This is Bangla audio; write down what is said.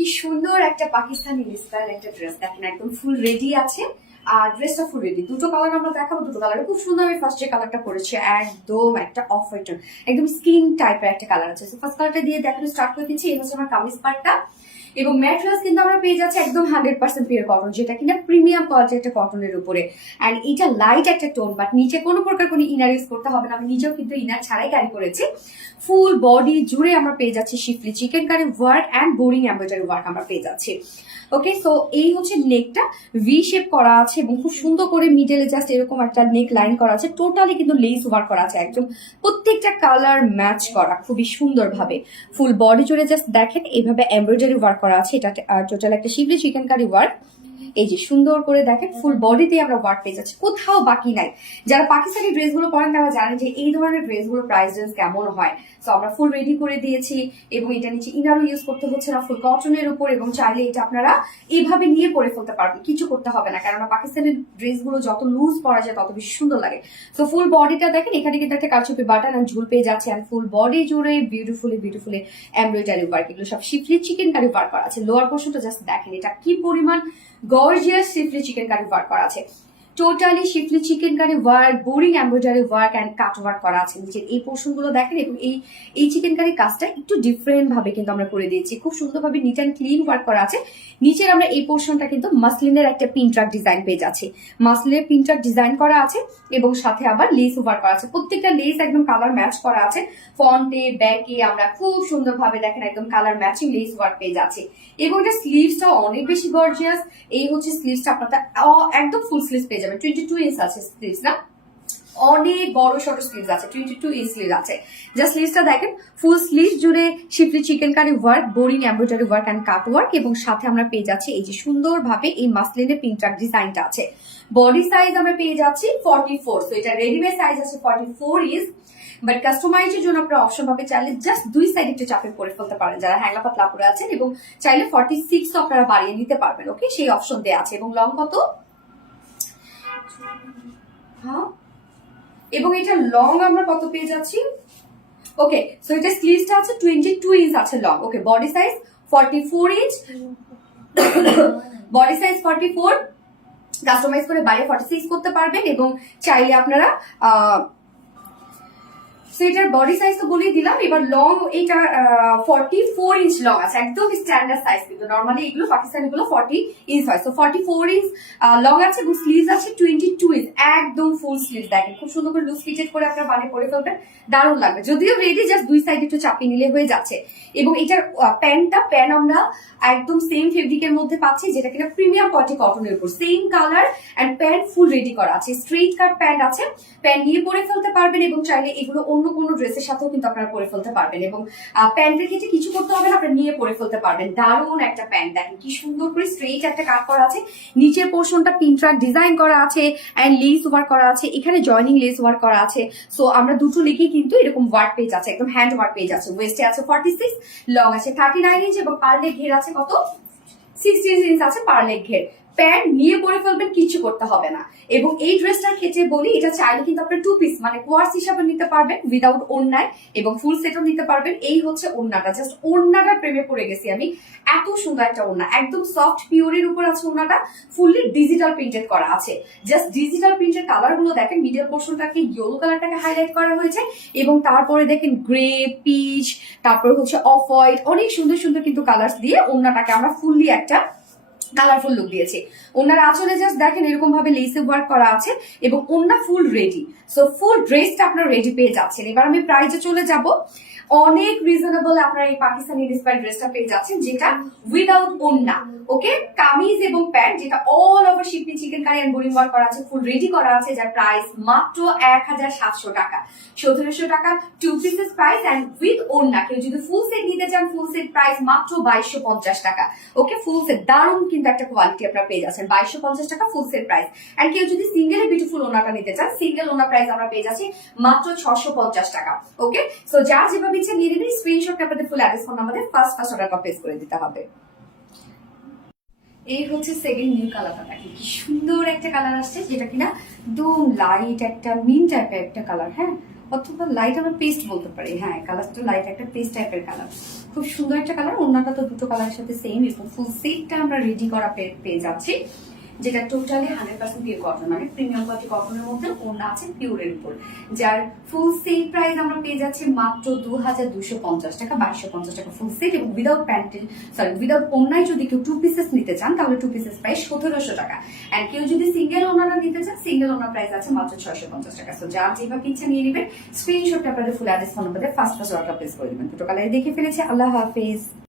কি সুন্দর একটা পাকিস্তানি স্টাইল একটা ড্রেস দেখেন, একদম ফুল রেডি আছে। আর ড্রেসটা ফুল রেডি, দুটো কালার আমরা দেখাবো। দুটো কালার খুব সুন্দর। আমি ফার্স্ট যে কালারটা পরেছি একদম একটা অফ হোয়াইট, একদম স্কিন টাইপের একটা কালার আছে। ফার্স্ট কালারটা দিয়ে দেখানো স্টার্ট করে দিচ্ছি। এই হচ্ছে আমার কামিজ পার্টটা, এবং ম্যাটেরিয়ালস কিন্তু আমরা পেয়ে যাচ্ছি একদম 100% পিওর কটন, যেটা কিনা প্রিমিয়াম কোয়ালিটি একটা কটনের উপরে। অ্যান্ড এটা লাইট একটা টোন, বাট নিচে কোনো প্রকার কোনো ইনার ইউজ করতে হবে না। আমি নিজেও কিন্তু ইনার ছাড়াই ক্যারি করেছি। ফুল বডি জুড়ে আমরা পেয়ে যাচ্ছি schiffli chikankari work and boring embroidery work আমরা পেয়ে যাচ্ছি। ওকে, সো এই হচ্ছে নেকটা ভি শেপ করা আছে এবং খুব সুন্দর করে মিডলে জাস্ট এরকম একটা নেক লাইন করা আছে। টোটালি কিন্তু লেস ওয়ার্ক করা আছে, একদম প্রত্যেকটা কালার ম্যাচ করা খুবই সুন্দরভাবে। ফুল বডি জুড়ে জাস্ট দেখেন এইভাবে এমব্রয়ডারি ওয়ার্ক করা আছে। এটা টোটাল একটা শিফলি চিকেন কারি ওয়ার্ক। এই যে সুন্দর করে দেখেন ফুল বডিতে আমরা ওয়ার্ক পেয়ে যাচ্ছি, কোথাও বাকি নাই। যারা পাকিস্তানি ড্রেসগুলো পরেন তারা জানেন যে এই ধরনের ড্রেসগুলো প্রাইস রেঞ্জ কেমন হয়। তো আমরা ফুল রেডি করে দিয়েছি এবং এটা নিচে ইনারও ইউজ করতে হচ্ছে না, ফুল কটনের উপর। এবং চাইলে এটা আপনারা এইভাবে নিয়ে পরে ফেলতে পারবেন, কিছু করতে হবে না, কেননা পাকিস্তানি ড্রেসগুলো যত লুজ পরা যায় তত বেশি সুন্দর লাগে। তো ফুল বডিটা দেখেন, এখানে কিন্তু একটা কারচুপি বাটন আর ঝুল পেয়ে যাচ্ছে। আর ফুল বডি জুড়ে বিউটিফুলি এমব্রয়ডারি ওয়ার্ক, এগুলো সব শিফলি চিকেন কারি ওয়ার্ক করা আছে। লোয়ার পোর্শনটা জাস্ট দেখেন এটা কি পরিমাণ gorgeous schiffli chikankari work করা আছে। Totally schiffli chikankari work, boring embroidery work and cut work করা আছে। নিচের এই পোর্শন গুলো দেখেন, এবং এই চিকেন কারি কাজটা একটু ডিফারেন্ট ভাবে কিন্তু আমরা করে দিয়েছি। খুব সুন্দরভাবে নিট অ্যান্ড ক্লিন ওয়ার্ক করা আছে। নিচের আমরা এই পোর্শনটা কিন্তু মাসলিনের একটা পিন ট্রাক ডিজাইন পেয়ে যাচ্ছি। মাসলিনের পিন ট্রাক ডিজাইন করা আছে এবং সাথে আবার লেস ওয়ার্ক করা আছে। প্রত্যেকটা লেস একদম কালার ম্যাচ করা আছে। ফ্রন্টে ব্যাকে আমরা খুব সুন্দরভাবে দেখেন একদম কালার ম্যাচিং লেস ওয়ার্ক পেয়ে যাচ্ছি। এবং এটা স্লিভসটাও অনেক বেশি গর্জিয়াস। এই হচ্ছে স্লিভসটা, আপনারা একদম ফুল স্লিভস পেয়ে যাবেন। 22 ইঞ্চ আছে স্লিভস, না অনেক বড় ছোট স্লিভস আছে, 22 ইঞ্চ স্লিভ আছে। জাস্ট স্লিভসটা দেখেন, ফুল স্লিভ জুড়ে schiffli chikankari work, boring embroidery work and cut work, এবং সাথে আমরা পেয়ে যাচ্ছি এই যে সুন্দরভাবে এই মাসলিনের পিন ট্রাক ডিজাইনটা আছে। বডি সাইজ আমরা পেয়ে যাচ্ছি 44। তো এটা রেডিমেড সাইজ আছে 44 ইঞ্চ, বাট কাস্টমাইজের জন্য আপনারা অপশন ভাবে চাইলে জাস্ট দুই সাইড একটু চাপে পরে ফেলতে পারেন যারা হ্যাংলা পাতলা পরে আছেন, এবং চাইলে 46 আপনারা বাড়িয়ে নিতে পারবেন। ওকে, সেই অপশন দেওয়া আছে। এবং লং কত, হ্যাঁ, এবং এটা লং আমরা কত পেয়ে যাচ্ছি। ওকে, সো এটা স্লিভসটা আছে 22 ইঞ্চ আছে long. Okay, body size 44 inch, body size 44, customise করে বাইরে 46 করতে পারবেন। এবং চাইলে আপনারা এটার বডি সাইজ তো বলেই দিলাম। এবার লং, এটা 44 ইঞ্চ লং আছে, একদম স্ট্যান্ডার্ড সাইজ। কিন্তু নর্মালি এগুলো পাকিস্তানি গুলো 40 ইঞ্চ হয়। তো 44 ইঞ্চ লং আছে এবং স্লিভস আছে 22 ইঞ্চ, একদম ফুল স্লিভ। দেখেন খুব সুন্দর করে লুজ ফিটেড করে আপনারা বানিয়ে পরে ফেলবেন, দারুণ লাগবে। যদিও রেডি, জাস্ট দুই সাইড একটু চাপিয়ে নিলে হয়ে যাচ্ছে। এবং এটার প্যান্ট আমরা একদম সেম ফেব্রিকের মধ্যে পাচ্ছি, যেটা কিনা প্রিমিয়াম কোয়ালিটি কটনের উপর, same colour and pant full ready করা আছে। স্ট্রেট কাট প্যান্ট আছে, প্যান্ট নিয়ে পরে ফেলতে পারবেন এবং চাইলে এগুলো অন্য কোনো ড্রেসের সাথেও কিন্তু আপনারা পরে ফেলতে পারবেন। এবং প্যান্টের ক্ষেত্রে কিছু করতে হবে না, আপনারা নিয়ে পরে ফেলতে পারবেন। দারুণ একটা প্যান্ট, দেখেন কি সুন্দর করে স্ট্রেট একটা কাট করা আছে। নিচের পোর্শনটা পিন ট্রাক ডিজাইন করা আছে অ্যান্ড লেস ওয়ার্ক করা আছে। এখানে জয়নিং লেস ওয়ার্ক করা আছে। সো আমরা দুটো লেগেই কিন্তু এরকম ওয়ার্ক পেজ আছে, একদম হ্যান্ড ওয়ার্ক পেজ আছে। ওয়েস্টে আছে 46, লং আছে 39 ইঞ্চ, এবং পার লেগ ঘের আছে কত, 16 ইঞ্চ আছে পার লেগ ঘের। প্যান্ট নিয়ে পরে ফেলবেন, কিছু করতে হবে না। এবং এই ড্রেসটার ক্ষেত্রে বলি, এটা চাইলে কিন্তু আপনার 2 পিস মানে কোয়ার্স হিসাবে নিতে পারবেন উইদাউট ওড়নায়, এবং ফুল সেটও নিতে পারবেন। এই হচ্ছে ওড়নাটা, জাস্ট ওড়নাটার প্রেমে পড়ে গেছি আমি। এত সুন্দর একটা ওড়না, একদম সফট পিওরের উপর আছে ওড়নাটা, ফুললি ডিজিটাল প্রিন্টেড করা আছে। জাস্ট ডিজিটাল প্রিন্টের কালার গুলো দেখেন, মিডল পোর্শনটাকে ইয়েলো কালারটাকে হাইলাইট করা হয়েছে, এবং তারপরে দেখেন গ্রে, পিচ, তারপর হচ্ছে অফ হোয়াইট, অনেক সুন্দর সুন্দর কিন্তু কালার দিয়ে ওড়নাটাকে আমরা ফুললি একটা কালারফুল লুক দিয়েছে। ওনার আঁচলে জাস্ট দেখেন এরকম ভাবে লেসে ওয়ার্ক করা আছে, এবং ওনা ফুল রেডি। সো ফুল ড্রেসটা আপনারা রেডি পেয়ে যাচ্ছেন। এবার আমি প্রাইজে চলে যাব। অনেক রিজনেবল আপনারা এই পাকিস্তানি ইন্সপায়ার্ড ড্রেসটা পেয়ে যাচ্ছেন, যেটা উইদাউট ওন্না। ওকে, কামিজ এবং প্যান্ট, যেটা all over schiffli chikankari and boring work করা আছে, ফুল রেডি করা আছে, যার প্রাইস মাত্র 1700 টাকা। 1700 টাকা 2 পিসেস প্রাইস এন্ড উইথ ওন্না। কেউ যদি ফুল সেট নিতে চান, ফুল সেট প্রাইস মাত্র 2250 টাকা। ওকে, ফুল সেট দারুণ কিন্তু একটা কোয়ালিটি আপনারা পেয়ে যাচ্ছেন, 2250 টাকা ফুল সেট প্রাইস। এন্ড কেউ যদি সিঙ্গেল বিউটিফুল ওনাটা নিতে চান, সিঙ্গেল ওনা প্রাইস আমরা পেয়ে যাচ্ছি মাত্র 650 টাকা। ওকে, সো যার যেভাবে ইচ্ছে নিয়ে নেবেন, স্ক্রিনশট আপনাদের ফুল অ্যাড্রেস ফোন নাম্বারে ফার্স্ট অর্ডার প্লেস করে দিতে হবে। এই হচ্ছে সেকেন্ড নিউ কালারটা, দেখেন কি সুন্দর একটা কালার আসছে, যেটা কিনা একদম লাইট একটা মিন টাইপের একটা কালার। হ্যাঁ, অথবা লাইট আমরা পেস্ট বলতে পারি। হ্যাঁ, কালারটা লাইট একটা পেস্ট টাইপের কালার, খুব সুন্দর একটা কালার। ওড়নাটা তো দুটো কালারের সাথে সেম, এবং ফুল সেটটা আমরা রেডি করা পেয়ে যাচ্ছি, যেটা টোটালি 100% পিওর কটন, মানে প্রিমিয়াম কোয়ালিটি কটনের মধ্যে ওড়না আছে পিওরের উপর, যার ফুল সেট প্রাইস আমরা পেয়ে যাচ্ছি মাত্র 2250 টাকা, 2250 টাকা ফুল সেট। এবং উইদাউট প্যান্টেল, সরি উইদাউট ওড়নায় যদি কেউ 2 পিসেস নিতে চান তাহলে 2 পিসেস প্রাইস 1700 টাকা। এন্ড কেউ যদি সিঙ্গেল ওড়নাটা নিতে চান, সিঙ্গেল ওড়নার প্রাইস আছে মাত্র 650 টাকা। সো যার যেভাবে ইচ্ছা নিয়ে নেবেন, স্ক্রিনশটটা আপনাদের ফুল অ্যাড্রেস ফোন নাম্বারে ফার্স্ট অর্ডার প্লেস করে দিবেন। দুটো কালারে দেখে ফেলেছি। আল্লাহ হাফেজ।